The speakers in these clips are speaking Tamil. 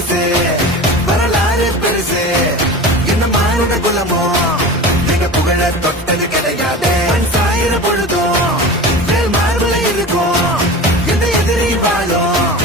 புதுசு வரலாறு பெருசு என்ன மாறுட குலமோ நீங்க புகழ தொட்டது கிடையாது சாயிர பொழுதும் மேல் மார்புல இருக்கும் எந்த எதிரி வாழும்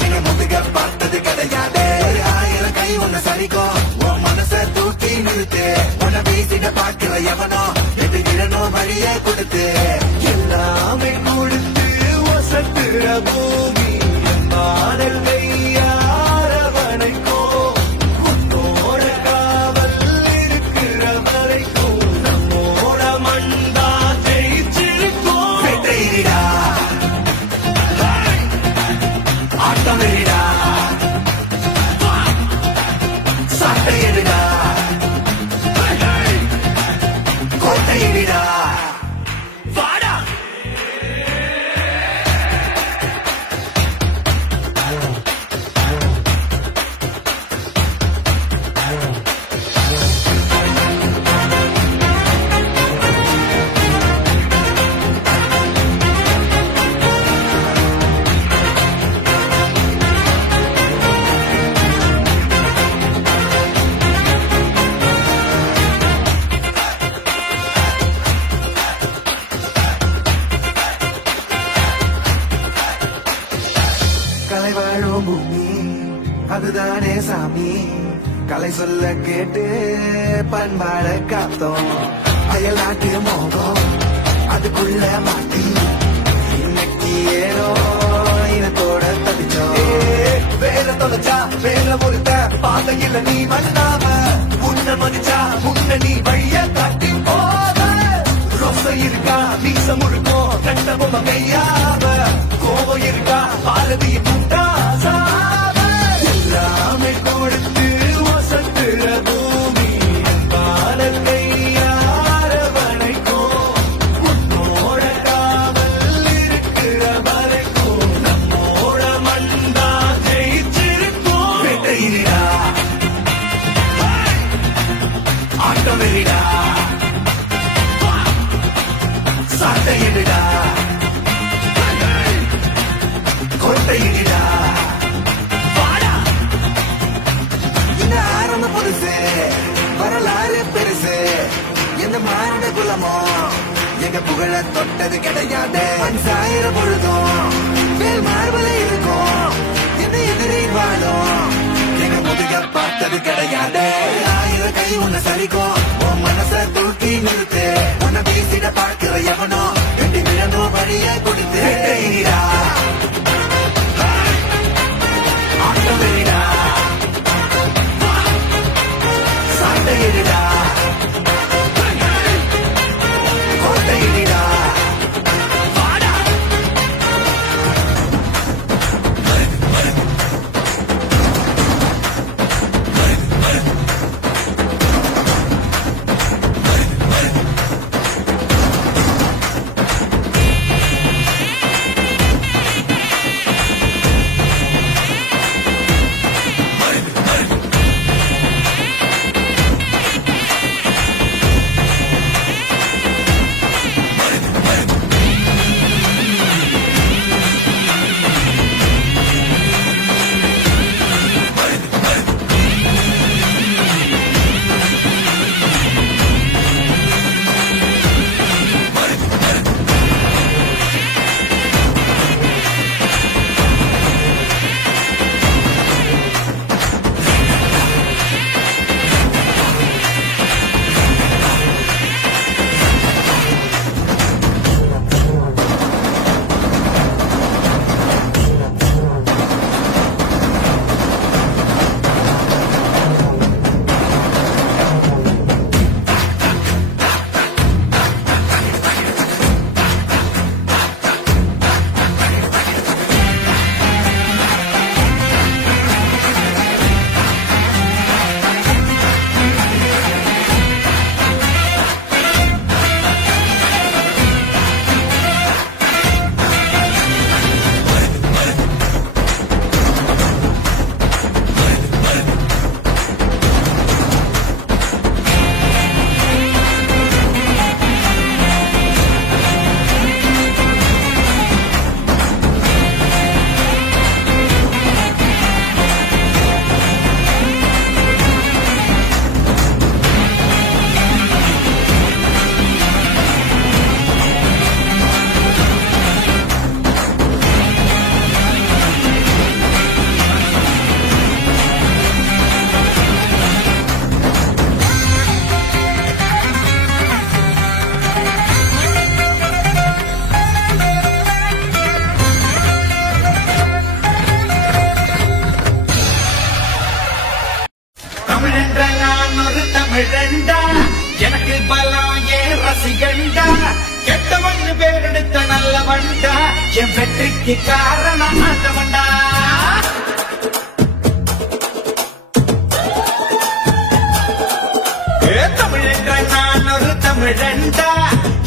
நீங்க முதுக பார்த்தது கிடையாது 1000 கை ஒண்ணு சரிக்கும் உன் மனச தூக்கி நிறுத்து உன்னை வீசிட பார்க்கிற எவனோ எது விழனோ வழிய கொடுத்து எல்லாமே கொடுத்து வசத்துற பூமி பாடல் கலை வாழும் பூமி அதுதானே சாமி கலை சொல்ல கேட்டு பண்பாட காத்தோம் அயல்நாட்டு மோகம் அதுக்குள்ள மாட்டி இன்னைக்கு ஏனோ இனத்தோட தவிச்சோம் வேல தொலைச்சா வேல ஒருத்த பாதையில நீ வந்தாம உன்ன மதிச்சா உன்ன நீ வழிய காட்டி போத ரோச இருக்கா மீச முழுக்கும் கண்ட பொம்மை மெய்யாம கோபம் இருக்கா பாரதிய எல்லாமே கொடுத்து வசத்துற பூமி பாலத்தை யாரவணைக்கும் உன்னோட காவல் இருக்கிற வரைக்கும் நம்மோட மண்டா ஜெயிச்சிருக்கும் வெட்டையிடா ஆட்டம் வெறிடா சாட்டையிடா கொட்டையிடா புதுசு வரலாறு பெருசு எந்த மாறுட குலமோ எங்க புகழ தொட்டது கிடையாது சாயிர பொழுதும் மேல் மார்புல இருக்கும் எந்த எதிரி வாழும் எங்க முதுக பார்த்தது கிடையாது 1000 கை ஒண்ணு சரிக்கும் உன் மனச தூக்கி நிறுத்து உன்னை பேசிட பார்க்கிற எவனோ எட்டி விழனோ வழிய கொடுத்து ஆட்டம் வெளிடா ஒரு தமிழண்டா எனக்கு பலம் ஏன் ரசிகண்டா கெட்டவன் பேரெடுத்த நல்லவண்டா என் வெற்றிக்கு காரணம் ஆண்டவண்டா தமிழென்ற நான் ஒரு தமிழண்டா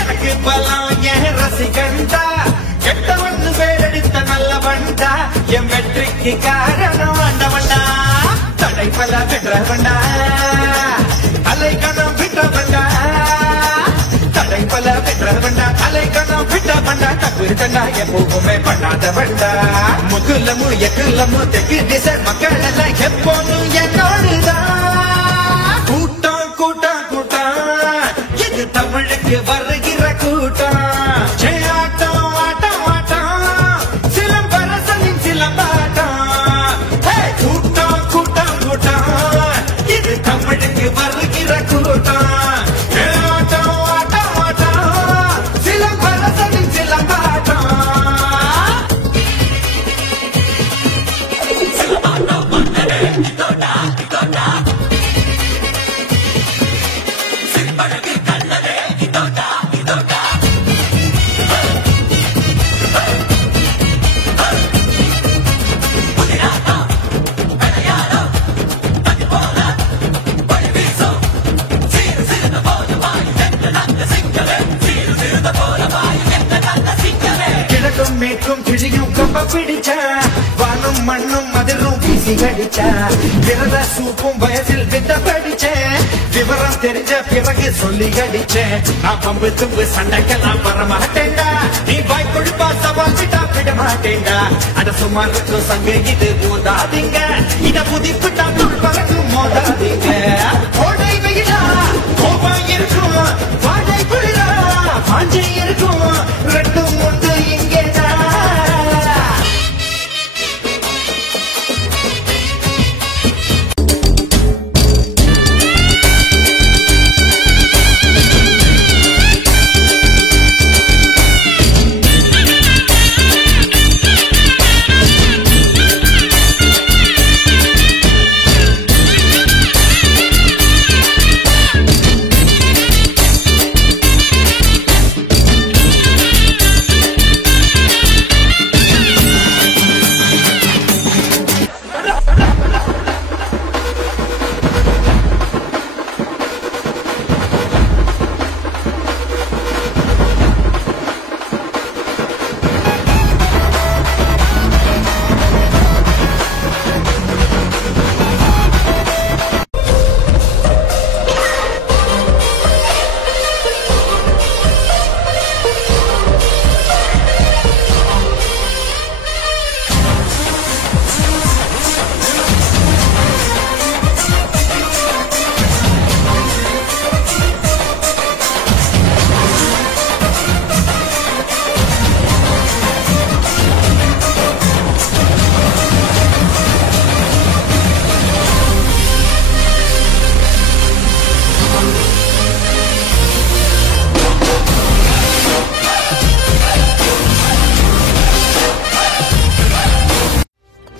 எனக்கு பலம் ஏன் ரசிகண்டா கெட்டவன் பேரெடுத்த நல்லவண்டா என் வெற்றிக்கு காரணம் ஆண்டவண்டா தடைப்பல வென்றவண்டா அலைக்கணம் விட்டவண்டா தடைப்பல வென்றவண்டா அலைக்கணம் விட்டவண்டா தப்பு தண்டா எப்பவுமே பண்ணாதவண்டா முகுலமு எக்குலமு தெற்கு திசை மக்கள் எல்லாம் எப்போதும் என்னோடுதான் கூட்டம் கூட்டம் கூட்டம் இது தமிழுக்கு வருகிற கூட்டம் ஆட்டம் ஆட்டம் ஆட்டம் சிலம்பரசனின் சிலம்பாட்டம் கூட்டம் கூட்டம் கூட்டம் இது தமிழுக்கு வருகிற கூட்டம் ஆட்டம் ஆட்டம் ஆட்டம் சிலம்பரசனின் சிலம்பாட்டம் கிழக்கும் மேற்கும் கிழியும் கொம்ப பிடிச்சா வானும் மண்ணும் அதிரும் வீசி கடிச்சா விரத சூப்பும் வயசில் வித்த படிச்சேன் விவரம் தெரிஞ்ச பிறகு சொல்லி கடிச்சேன் நான் பம்பு தும்பு சண்டைக்கெல்லாம் வர மாட்டேன்டா நீ வாய் கொழுப்பா சவால் விட்டா விட மாட்டேன்டா அட சும்மா இருக்கும் சங்க இது மோதாதீங்க இத புதிப்பிட்டா பறக்கும் மோதாதீங்க கோடை வெயிலா கோபம் இருக்கும் வாடை குளிரா பாஞ்சை இருக்கும் ரெண்டும் ஒன்று இங்கேதான்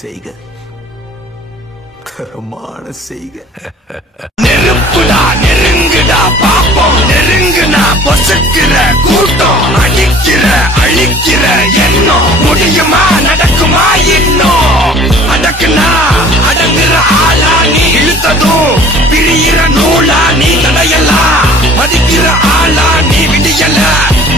செய்க கரமான செய்க நெருப்புடா நெருங்குடா பாப்போம் நெருங்குனா பொசுக்கிற கூட்டம் அடிக்கிற அழிக்கிற எண்ணம் முடியுமா நடக்குமா இன்னும் அடக்குனா அடங்குற ஆளா நீ இழுத்ததும் பிரியிற நூலா நீ தடையலாம் மதிக்கிற ஆளா நீ விடியல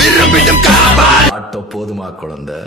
விரும்பிடும் காவல் ஆட்டோ போதுமா குழந்தை?